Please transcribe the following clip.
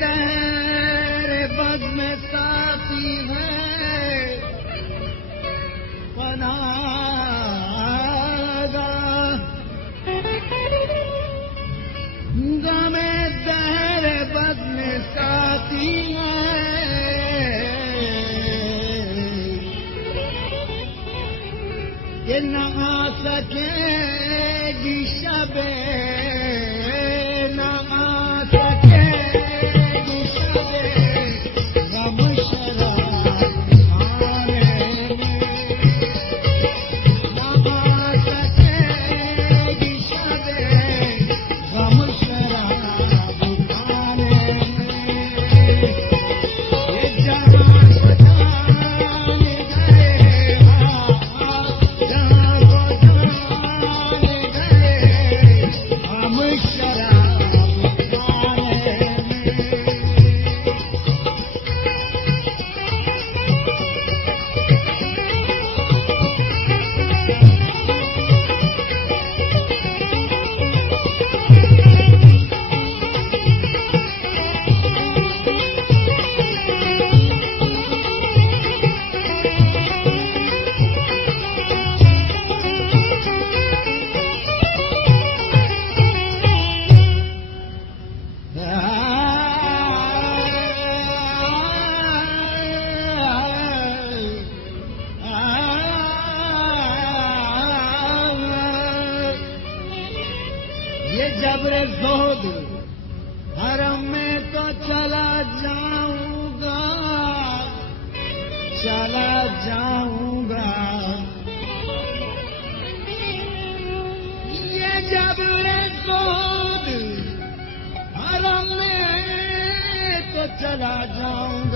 दहर बज़्म साथी है पनाहगाह, गमे दहर बज़्म साथी है, ये न आ सकेगी शबे, न आ सकेगी शबे गम शराब खाने में, न आ सकेगी शबे गम शराब खाने में। ये जहां को जान गए जहां को जान गए हम शराब खाने में। ये जबरे ज़ोद हरम में तो चला जाऊंगा, चला जाऊंगा। ये जबरे ज़ोद हरम में तो चला जाऊंगा,